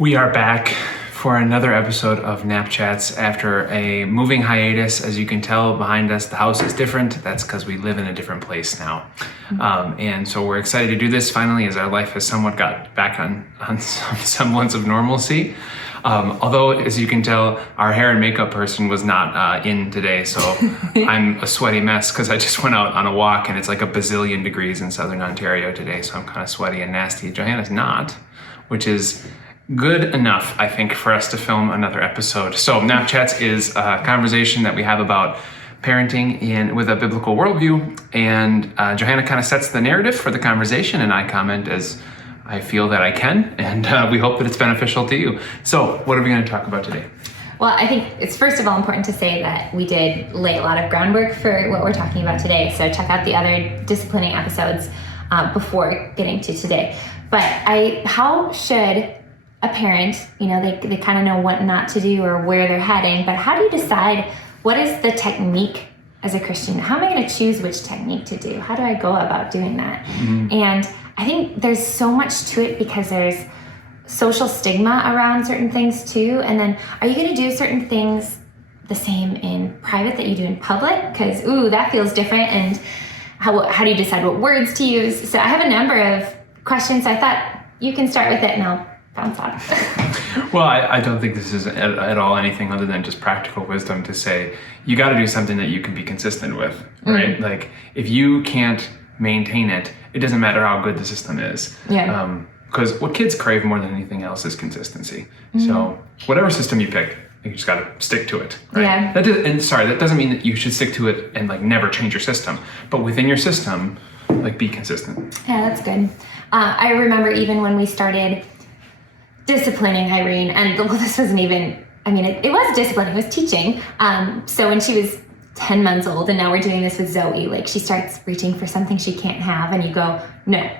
We are back for another episode of NapChats after a moving hiatus. As you can tell behind us, the house is different. That's because we live in a different place now. And so we're excited to do this finally as our life has somewhat got back on some semblance of normalcy. Although, as you can tell, our hair and makeup person was not in today, so I'm a sweaty mess because I just went out on a walk and it's like a bazillion degrees in Southern Ontario today, so I'm kind of sweaty and nasty. Johanna's not, which is good enough, I think, for us to film another episode. So NapChats is a conversation that we have about parenting with a biblical worldview, and Johanna kind of sets the narrative for the conversation, and I comment as I feel that I can, and we hope that it's beneficial to you. So what are we going to talk about today? Well, I think it's first of all important to say that we did lay a lot of groundwork for what we're talking about today, so check out the other disciplining episodes before getting to today. But how should a parent, they kind of know what not to do or where they're heading, but how do you decide what is the technique as a Christian? How am I going to choose which technique to do? How do I go about doing that? Mm-hmm. And I think there's so much to it because there's social stigma around certain things too. And then are you going to do certain things the same in private that you do in public? Because, that feels different. And how do you decide what words to use? So I have a number of questions. So I thought you can start with it and I'll bounce off. Well, I don't think this is at all anything other than just practical wisdom to say you got to do something that you can be consistent with, right? Mm-hmm. Like if you can't maintain it, it doesn't matter how good the system is. Yeah. Because what kids crave more than anything else is consistency. Mm-hmm. So whatever system you pick, you just got to stick to it, right? Yeah. That doesn't mean that you should stick to it and like never change your system. But within your system, like be consistent. Yeah, that's good. I remember even when we started disciplining Irene, and this wasn't even, it was discipline, it was teaching. So when she was 10 months old, and now we're doing this with Zoe, like she starts reaching for something she can't have, and you go, no.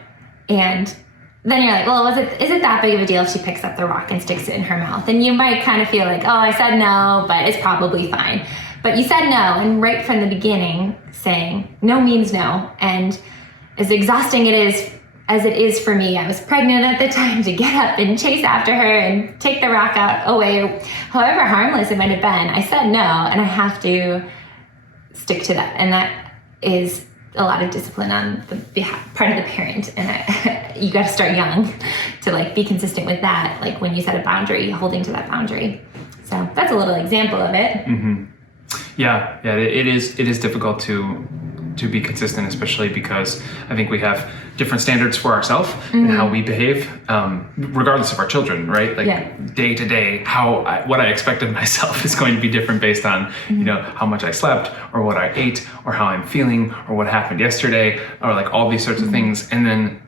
And then you're like, well, is it that big of a deal if she picks up the rock and sticks it in her mouth? And you might kind of feel like, oh, I said no, but it's probably fine. But you said no, and right from the beginning, saying no means no. And as exhausting as it is for me, I was pregnant at the time, to get up and chase after her and take the rock away, however harmless it might have been. I said no, and I have to stick to that. And that is a lot of discipline on the part of the parent. And you got to start young to be consistent with that. Like when you set a boundary, holding to that boundary. So that's a little example of it. Mm-hmm. Yeah, it is difficult to be consistent, especially because I think we have different standards for ourselves and how we behave, regardless of our children, right? Day to day, what I expect of myself is going to be different based on, how much I slept or what I ate or how I'm feeling or what happened yesterday or all these sorts of things. And then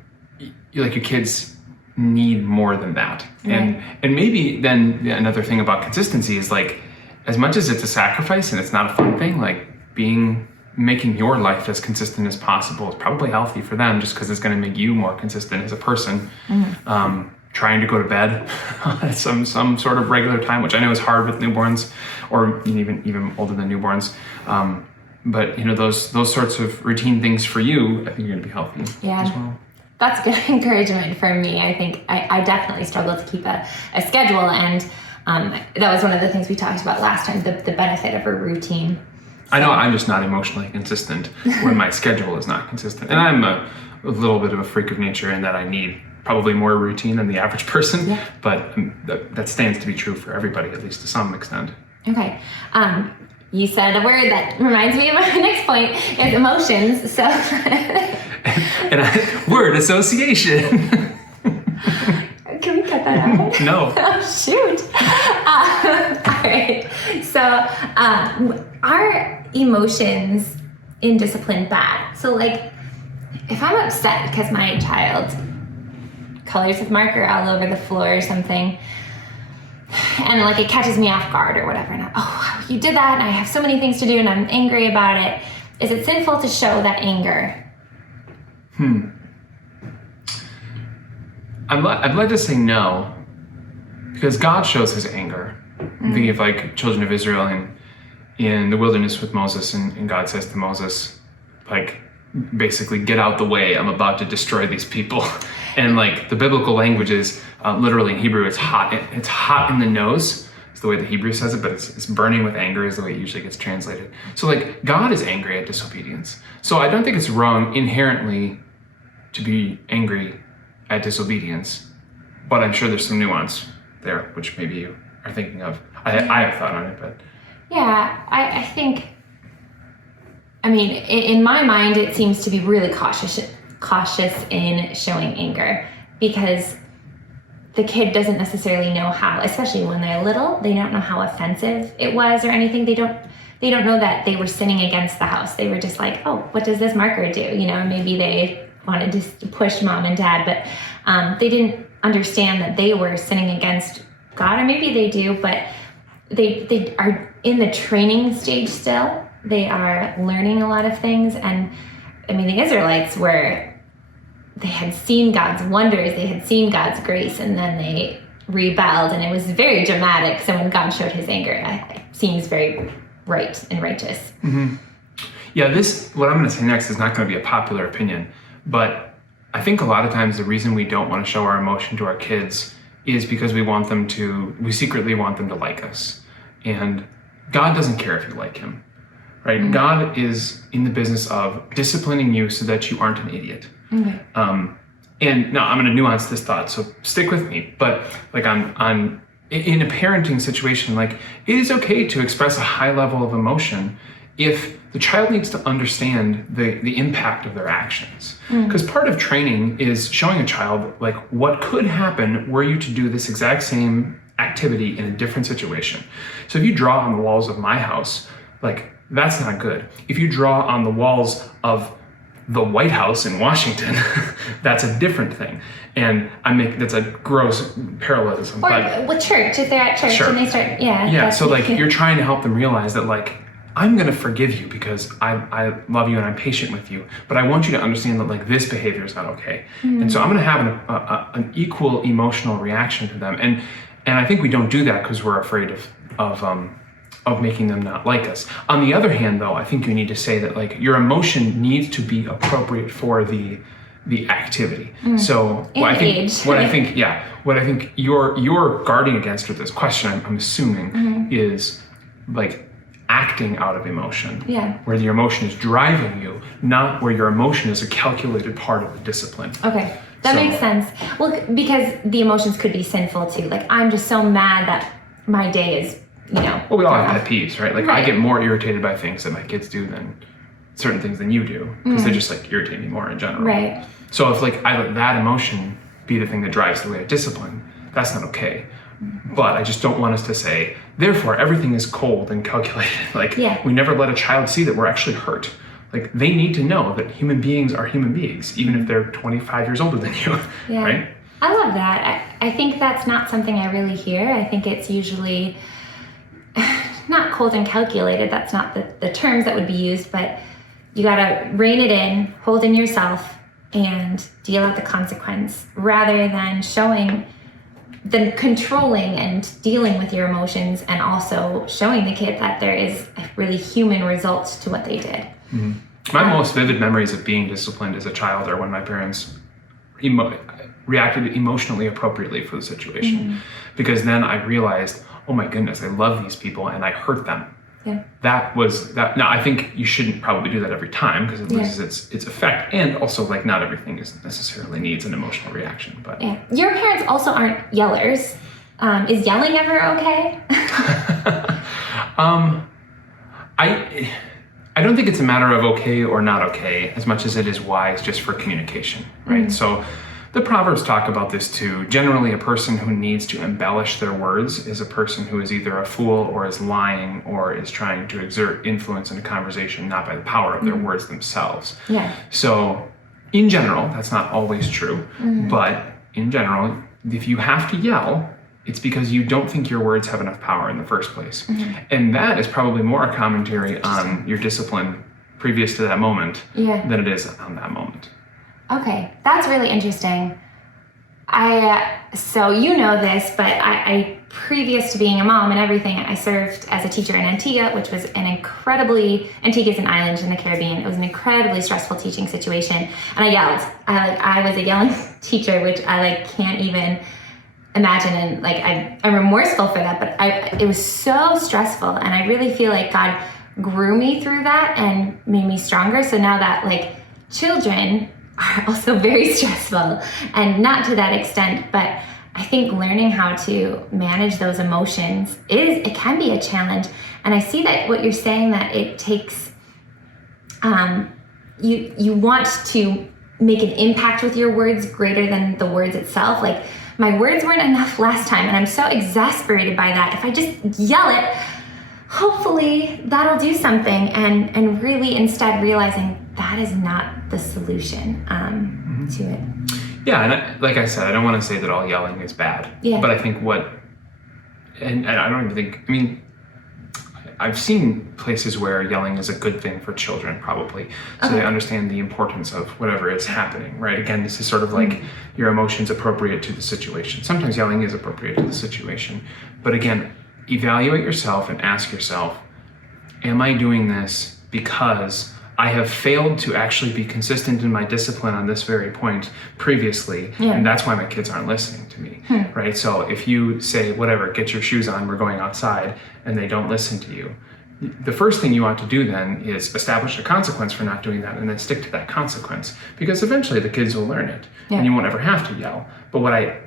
your kids need more than that. And maybe then another thing about consistency is as much as it's a sacrifice and it's not a fun thing, making your life as consistent as possible is probably healthy for them, just because it's going to make you more consistent as a person. Mm-hmm. Trying to go to bed at some sort of regular time, which I know is hard with newborns, or even older than newborns. But those sorts of routine things for you, I think you're going to be healthy as well. That's good encouragement for me. I think I definitely struggle to keep a schedule, and that was one of the things we talked about last time, the benefit of a routine. I know I'm just not emotionally consistent when my schedule is not consistent. And I'm a little bit of a freak of nature in that I need probably more routine than the average person. Yeah. But that stands to be true for everybody, at least to some extent. Okay. You said a word that reminds me of my next point is emotions. So word association. Can we cut that out? No. Oh, shoot. All right. So are emotions in discipline bad? So if I'm upset because my child colors with marker all over the floor or something, and it catches me off guard or whatever, and you did that and I have so many things to do and I'm angry about it, is it sinful to show that anger? I'd like to say no, because God shows his anger. I'm thinking of children of Israel in the wilderness with Moses, and God says to Moses, basically, get out the way, I'm about to destroy these people. And like the biblical language is literally in Hebrew, it's hot. It's hot in the nose. It's the way the Hebrew says it, but it's burning with anger is the way it usually gets translated. So like God is angry at disobedience. So I don't think it's wrong inherently to be angry at disobedience, but I'm sure there's some nuance there, which maybe you are thinking of. I have thought on it, but. Yeah, I think, I mean, in my mind, it seems to be really cautious in showing anger, because the kid doesn't necessarily know how, especially when they're little, they don't know how offensive it was or anything. They don't know that they were sinning against the house. They were just like, oh, what does this marker do? You know, maybe they wanted to push mom and dad, but they didn't understand that they were sinning against God, or maybe they do, but they are in the training stage still. They are learning a lot of things. And I mean, the Israelites they had seen God's wonders, they had seen God's grace, and then they rebelled, and it was very dramatic. So when God showed his anger, it seems very right and righteous. Mm-hmm. Yeah, what I'm going to say next is not going to be a popular opinion, but I think a lot of times the reason we don't want to show our emotion to our kids is because we secretly want them to like us. And God doesn't care if you like him, right? Mm-hmm. God is in the business of disciplining you so that you aren't an idiot. Mm-hmm. And now I'm going to nuance this thought, so stick with me. But like in a parenting situation, like it is okay to express a high level of emotion if the child needs to understand the impact of their actions. Because part of training is showing a child like what could happen were you to do this exact same activity in a different situation. So if you draw on the walls of my house, like that's not good. If you draw on the walls of the White House in Washington, that's a different thing. And that's a gross parallelism. Or with church, if they're at church and they start, Yeah, so like you're trying to help them realize that like, I'm going to forgive you because I love you and I'm patient with you, but I want you to understand that like this behavior is not okay. Mm-hmm. And so I'm going to have an equal emotional reaction to them. And I think we don't do that because we're afraid of making them not like us. On the other hand, though, I think you need to say that like your emotion needs to be appropriate for the activity. Mm. So what I think you're guarding against with this question, I'm assuming, is like acting out of emotion, where your emotion is driving you, not where your emotion is a calculated part of the discipline. Okay, that makes sense. Well, because the emotions could be sinful too. Like I'm just so mad that my day is, Well, we all have pet peeves, right? Like I get more irritated by things that my kids do than certain things than you do, because they just like irritate me more in general. Right. So if like I let that emotion be the thing that drives the way of discipline, that's not okay. But I just don't want us to say, therefore, everything is cold and calculated. Like, we never let a child see that we're actually hurt. Like, they need to know that human beings are human beings, even if they're 25 years older than you, right? I love that. I think that's not something I really hear. I think it's usually not cold and calculated. That's not the terms that would be used, but you got to rein it in, hold in yourself, and deal out the consequence, rather than controlling and dealing with your emotions, and also showing the kid that there is a really human result to what they did. Mm-hmm. My most vivid memories of being disciplined as a child are when my parents reacted emotionally appropriately for the situation. Because then I realized, oh my goodness, I love these people and I hurt them. Yeah. That was that. Now I think you shouldn't probably do that every time because it loses its effect, and also like not everything necessarily needs an emotional reaction. But your parents also aren't yellers. Is yelling ever okay? I don't think it's a matter of okay or not okay as much as it is wise just for communication, right? So the Proverbs talk about this too. Generally, a person who needs to embellish their words is a person who is either a fool or is lying or is trying to exert influence in a conversation, not by the power of their words themselves. Yeah. So in general, that's not always true, but in general, if you have to yell, it's because you don't think your words have enough power in the first place. And that is probably more a commentary on your discipline previous to that moment than it is on that moment. Okay, that's really interesting. I So you know this, but I previous to being a mom and everything, I served as a teacher in Antigua, which was Antigua's an island in the Caribbean. It was an incredibly stressful teaching situation. And I yelled. I was a yelling teacher, which I can't even imagine. And I'm remorseful for that, but it was so stressful. And I really feel like God grew me through that and made me stronger. So now that children are also very stressful, and not to that extent, but I think learning how to manage those emotions it can be a challenge. And I see that what you're saying, that it takes you want to make an impact with your words greater than the words itself. My words weren't enough last time, and I'm so exasperated by that. If I just yell it, hopefully that'll do something, and really instead realizing that is not the solution to it. Yeah, and like I said, I don't want to say that all yelling is bad. Yeah. But I think and I don't even think, I've seen places where yelling is a good thing for children, probably. So they understand the importance of whatever is happening, right? Again, this is sort of your emotions appropriate to the situation. Sometimes yelling is appropriate to the situation. But again, evaluate yourself and ask yourself, am I doing this because I have failed to actually be consistent in my discipline on this very point previously, and that's why my kids aren't listening to me, right? So if you say, whatever, get your shoes on, we're going outside, and they don't listen to you, the first thing you ought to do then is establish a consequence for not doing that, and then stick to that consequence, because eventually the kids will learn it, and you won't ever have to yell. But what I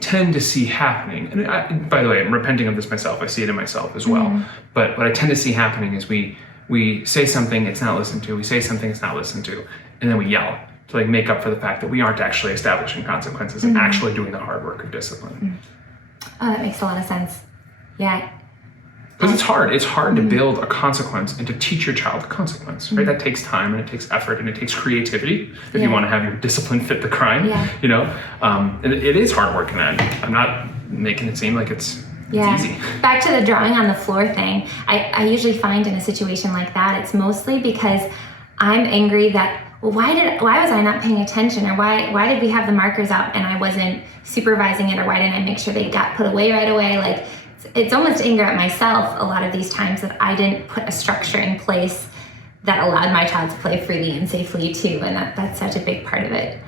tend to see happening, and by the way, I'm repenting of this myself, I see it in myself as well, but what I tend to see happening is we say something, it's not listened to, we say something, it's not listened to, and then we yell to make up for the fact that we aren't actually establishing consequences and actually doing the hard work of discipline. Oh, that makes a lot of sense. Yeah. Because it's hard to build a consequence and to teach your child a consequence, right? That takes time, and it takes effort, and it takes creativity if you want to have your discipline fit the crime, and it is hard work, and I'm not making it seem like it's easy. Back to the drawing on the floor thing, I usually find in a situation like that, it's mostly because I'm angry that, why was I not paying attention, or why did we have the markers out and I wasn't supervising it, or why didn't I make sure they got put away right away? It's almost anger at myself a lot of these times that I didn't put a structure in place that allowed my child to play freely and safely too, and that's such a big part of it.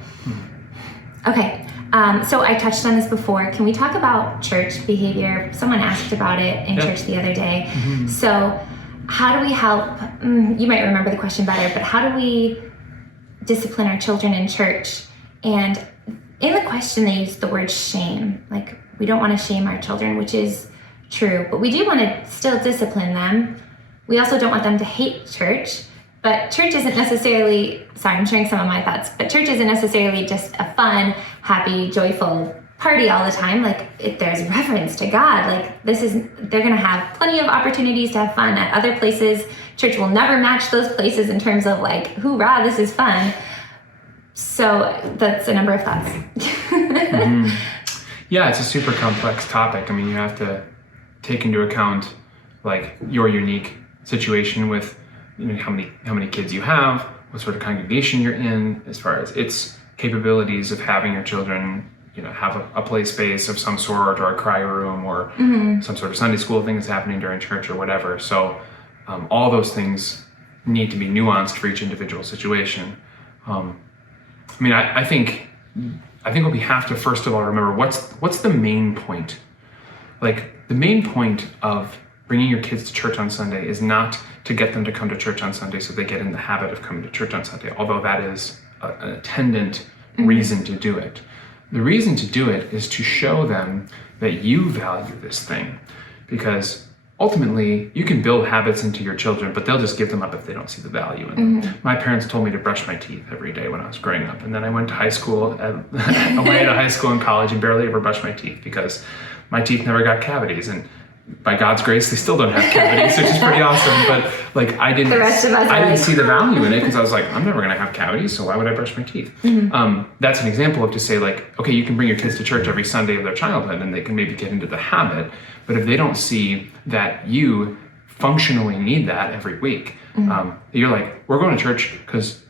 Okay. So I touched on this before. Can we talk about church behavior? Someone asked about it in church the other day. So how do we help, you might remember the question better, but how do we discipline our children in church? And in the question, they used the word shame. We don't want to shame our children, which is true, but we do want to still discipline them. We also don't want them to hate church. But church isn't necessarily, sorry, I'm sharing some of my thoughts, but church isn't necessarily just a fun, happy, joyful party all the time. There's reverence to God. They're going to have plenty of opportunities to have fun at other places. Church will never match those places in terms of hoorah, this is fun. So that's a number of thoughts. Yeah, it's a super complex topic. You have to take into account your unique situation with how many kids you have, what sort of congregation you're in, as far as its capabilities of having your children, have a play space of some sort, or a cry room, or some sort of Sunday school thing that's happening during church or whatever. So all those things need to be nuanced for each individual situation. I think what we have to first of all remember, what's the main point? The main point of bringing your kids to church on Sunday is not to get them to come to church on Sunday so they get in the habit of coming to church on Sunday, although that is an attendant reason to do it. The reason to do it is to show them that you value this thing, because ultimately you can build habits into your children, but they'll just give them up if they don't see the value in them. My parents told me to brush my teeth every day when I was growing up, and then I went to high school, away to high school and college, and barely ever brushed my teeth because my teeth never got cavities, and by God's grace, they still don't have cavities, which is pretty awesome. But I didn't see the value in it, because I was like, I'm never going to have cavities, so why would I brush my teeth? That's an example of to say okay, you can bring your kids to church every Sunday of their childhood, and they can maybe get into the habit. But if they don't see that you functionally need that every week, you're like, we're going to church because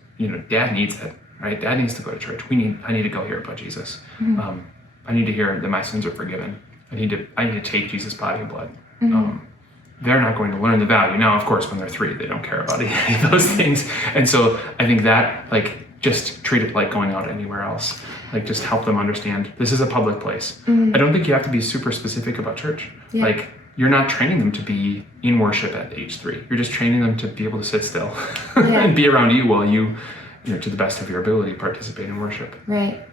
Dad needs it, right? Dad needs to go to church. I need to go hear about Jesus. I need to hear that my sins are forgiven. I need to take Jesus' body and blood. They're not going to learn the value. Now, of course, when they're 3, they don't care about any of those things. And so I think that, like, just treat it like going out anywhere else. Like, just help them understand this is a public place. I don't think you have to be super specific about church. Yeah. Like, you're not training them to be in worship at age 3. You're just training them to be able to sit still and be around you while you know, to the best of your ability, participate in worship. Right.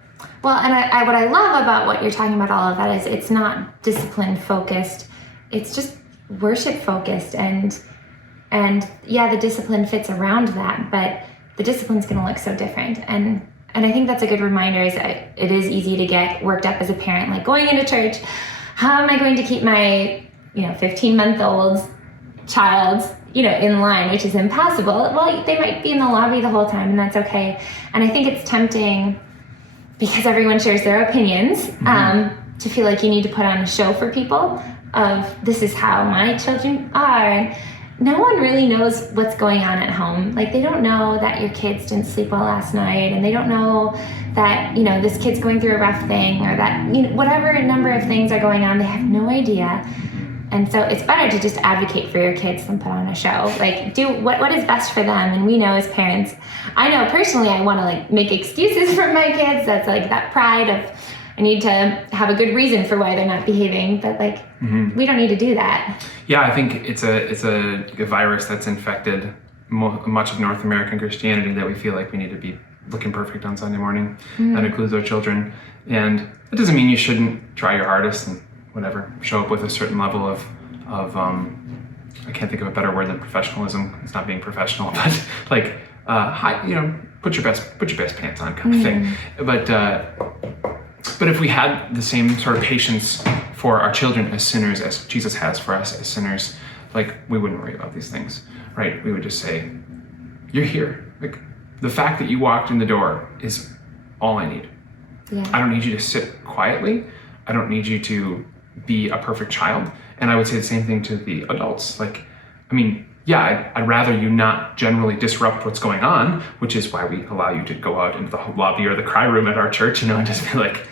Well, and I what I love about what you're talking about, all of that, is it's not discipline focused. It's just worship focused, and yeah, the discipline fits around that, but the discipline's going to look so different. And I think that's a good reminder. It is easy to get worked up as a parent, like going into church. How am I going to keep my 15-month-old child in line, which is impossible? Well, they might be in the lobby the whole time, and that's okay. And I think it's tempting, because everyone shares their opinions, to feel like you need to put on a show for people of this is how my children are. And no one really knows what's going on at home. Like, they don't know that your kids didn't sleep well last night, and they don't know that, this kid's going through a rough thing, or that, whatever number of things are going on, they have no idea. And so it's better to just advocate for your kids than put on a show. Like, do what is best for them. And we know as parents, I know personally I want to, like, make excuses for my kids. That's like that pride of, I need to have a good reason for why they're not behaving. But, like, we don't need to do that. Yeah, I think it's a virus that's infected much of North American Christianity, that we feel like we need to be looking perfect on Sunday morning. That includes our children. And it doesn't mean you shouldn't try your hardest and whatever, show up with a certain level of I can't think of a better word than professionalism. It's not being professional, but like put your best pants on kind of thing. But if we had the same sort of patience for our children as sinners as Jesus has for us as sinners, like, we wouldn't worry about these things, right? We would just say, you're here. Like, the fact that you walked in the door is all I need. Yeah. I don't need you to sit quietly. I don't need you to be a perfect child. And I would say the same thing to the adults. Like, I mean, yeah, I'd rather you not generally disrupt what's going on, which is why we allow you to go out into the lobby or the cry room at our church, and just be like,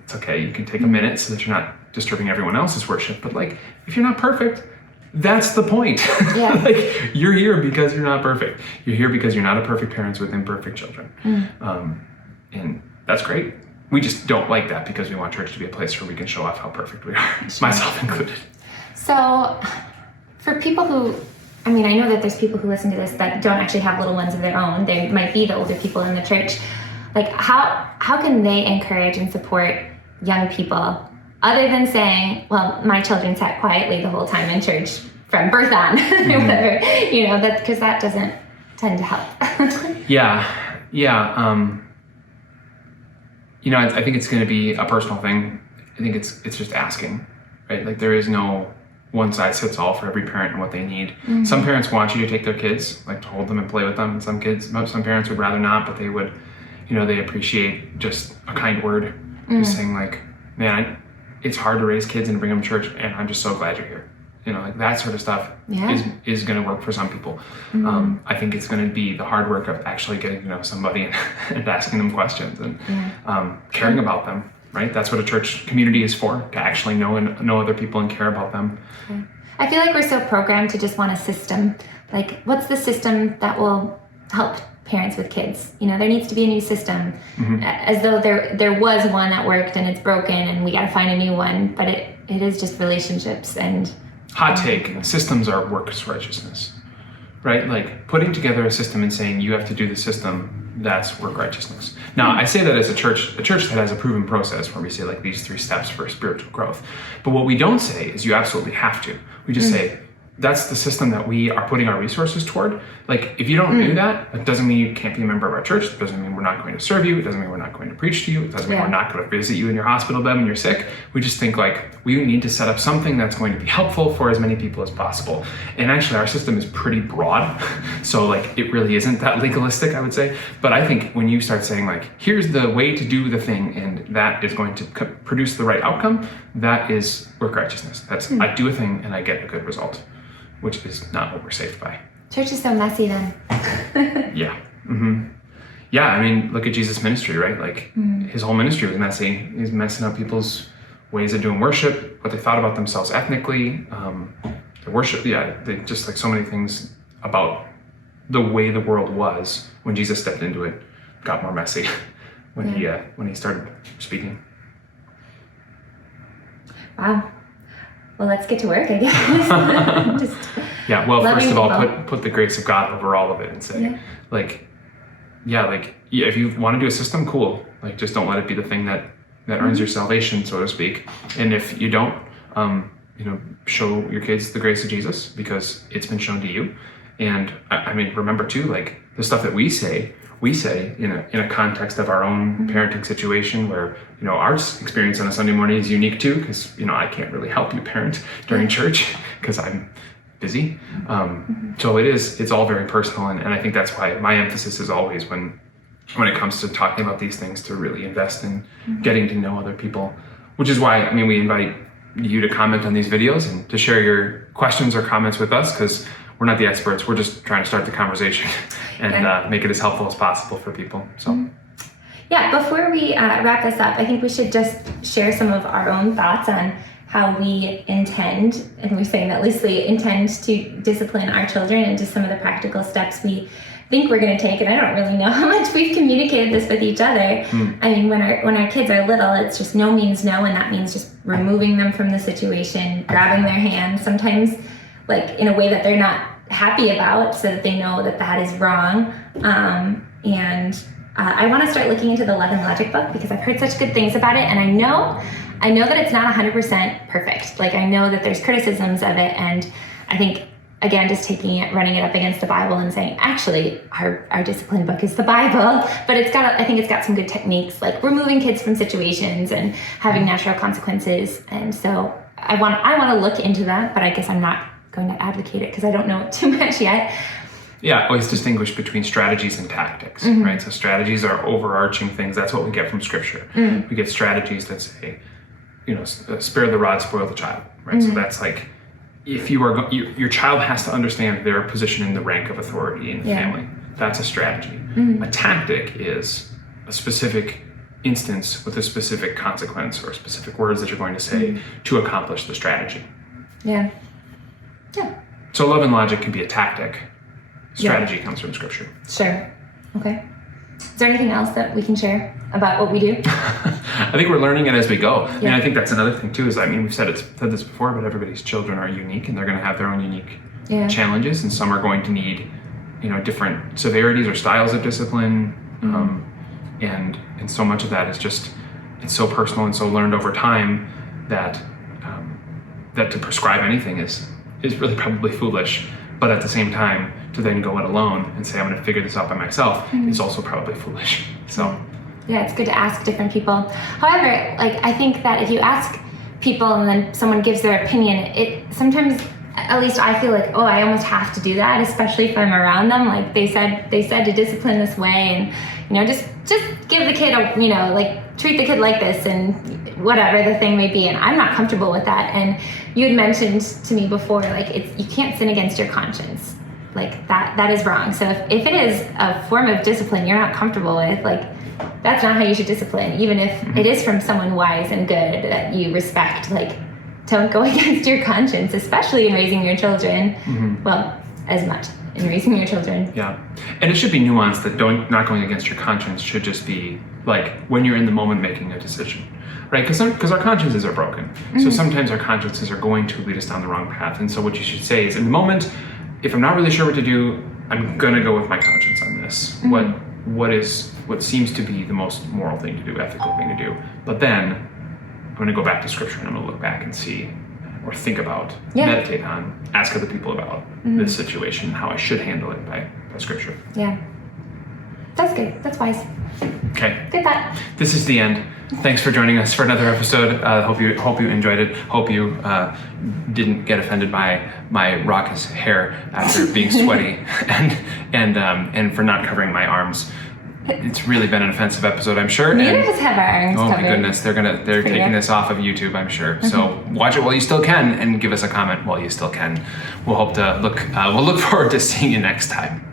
it's okay, you can take a minute so that you're not disturbing everyone else's worship. But, like, if you're not perfect, that's the point. Yeah. Like, you're here because you're not perfect. You're here because you're not a perfect parent with imperfect children. And that's great. We just don't like that because we want church to be a place where we can show off how perfect we are, myself included. So for people who, I know that there's people who listen to this that don't actually have little ones of their own. They might be the older people in the church. Like, how can they encourage and support young people, other than saying, well, my children sat quietly the whole time in church from birth on, or whatever, because that doesn't tend to help. I think it's going to be a personal thing. I think it's just asking, right? Like, there is no one size fits all for every parent and what they need. Some parents want you to take their kids, like, to hold them and play with them. And some parents would rather not, but they would, they appreciate just a kind word. Just saying, like, man, it's hard to raise kids and bring them to church, and I'm just so glad you're here. Like, that sort of stuff is going to work for some people. I think it's going to be the hard work of actually getting to know somebody and asking them questions and caring about them, right? That's what a church community is for, to actually know other people and care about them. Okay. I feel like we're so programmed to just want a system. Like, what's the system that will help parents with kids? There needs to be a new system, as though there was one that worked and it's broken and we got to find a new one. But it is just relationships and... Hot take, systems are works righteousness, right? Like, putting together a system and saying you have to do the system, that's work righteousness. Now, I say that as a church that has a proven process where we say, like, these 3 steps for spiritual growth. But what we don't say is you absolutely have to. We just say, that's the system that we are putting our resources toward. Like, if you don't do that, it doesn't mean you can't be a member of our church. It doesn't mean we're not going to serve you. It doesn't mean we're not going to preach to you. It doesn't mean we're not going to visit you in your hospital bed when you're sick. We just think, like, we need to set up something that's going to be helpful for as many people as possible. And actually, our system is pretty broad. So, like, it really isn't that legalistic, I would say. But I think when you start saying, like, here's the way to do the thing, and that is going to produce the right outcome, that is work righteousness. That's I do a thing and I get a good result, which is not what we're saved by. Church is so messy then. yeah, I mean, look at Jesus' ministry, right? Like his whole ministry was messy. He's messing up people's ways of doing worship, what they thought about themselves ethnically, their worship. They just like so many things about the way the world was when Jesus stepped into it got more messy when he started speaking. Wow. Well, let's get to work, I guess. Just yeah. Well, first of all, people. put the grace of God over all of it and say, if you want to do a system, cool. Like, just don't let it be the thing that earns your salvation, so to speak. And if you don't, show your kids the grace of Jesus because it's been shown to you. And I mean, remember too, like the stuff that we say in a context of our own parenting situation where, our experience on a Sunday morning is unique too, because, I can't really help you parent during church because I'm busy. So it's all very personal. And I think that's why my emphasis is always when it comes to talking about these things to really invest in getting to know other people, which is why, we invite you to comment on these videos and to share your questions or comments with us, because we're not the experts. We're just trying to start the conversation and make it as helpful as possible for people. So. Yeah, before we wrap this up, I think we should just share some of our own thoughts on how we intend, and we're saying that loosely, intend to discipline our children, and just some of the practical steps we think we're going to take. And I don't really know how much we've communicated this with each other. I mean, when our kids are little, it's just no means no, and that means just removing them from the situation, grabbing their hand, sometimes like in a way that they're not happy about, so that they know that is wrong. I want to start looking into the Love and Logic book because I've heard such good things about it, and I know that it's not 100% perfect. Like, I know that there's criticisms of it, and I think, again, just taking it, running it up against the Bible and saying, actually, our discipline book is the Bible, but I think it's got some good techniques, like removing kids from situations and having natural consequences. And so I want to look into that, but I guess I'm not going to advocate it because I don't know it too much yet. Yeah, always distinguish between strategies and tactics, right? So strategies are overarching things. That's what we get from Scripture. We get strategies that say, spare the rod, spoil the child, right? So that's like, if you are your child has to understand their position in the rank of authority in the family. That's a strategy. A tactic is a specific instance with a specific consequence or specific words that you're going to say to accomplish the strategy. Yeah. So Love and Logic can be a tactic. Strategy comes from Scripture. Sure. Okay. Is there anything else that we can share about what we do? I think we're learning it as we go. I mean, I think that's another thing too, is we've said this before, but everybody's children are unique and they're going to have their own unique challenges, and some are going to need, different severities or styles of discipline. And so much of that is just, it's so personal and so learned over time that to prescribe anything is really probably foolish. But at the same time, to then go it alone and say, I'm going to figure this out by myself, is also probably foolish. So, yeah, it's good to ask different people. However, I think that if you ask people and then someone gives their opinion, it sometimes, at least I feel like, I almost have to do that, especially if I'm around them. Like they said to discipline this way, and just give the kid treat the kid like this, and whatever the thing may be. And I'm not comfortable with that. And you had mentioned to me before, you can't sin against your conscience. That is wrong. So if it is a form of discipline you're not comfortable with, that's not how you should discipline, even if it is from someone wise and good that you respect. Don't go against your conscience, especially in raising your children. Well, as much in raising your children. Yeah. And it should be nuanced that not going against your conscience should just be when you're in the moment making a decision, right? Because our consciences are broken. So sometimes our consciences are going to lead us down the wrong path. And so what you should say is, in the moment, if I'm not really sure what to do, I'm gonna go with my conscience on this. What seems to be the most moral thing to do, ethical thing to do. But then I'm gonna go back to Scripture and I'm gonna look back and see, or think about, meditate on, ask other people about this situation, how I should handle it by Scripture. Yeah, that's good. That's wise. Okay. Good thought. This is the end. Thanks for joining us for another episode. Hope you enjoyed it. Hope you didn't get offended by my raucous hair after being sweaty, and for not covering my arms. It's really been an offensive episode, I'm sure. Neither of us have our arms covered. Oh my goodness, they're taking this off of YouTube, I'm sure. So watch it while you still can, and give us a comment while you still can. We'll look forward to seeing you next time.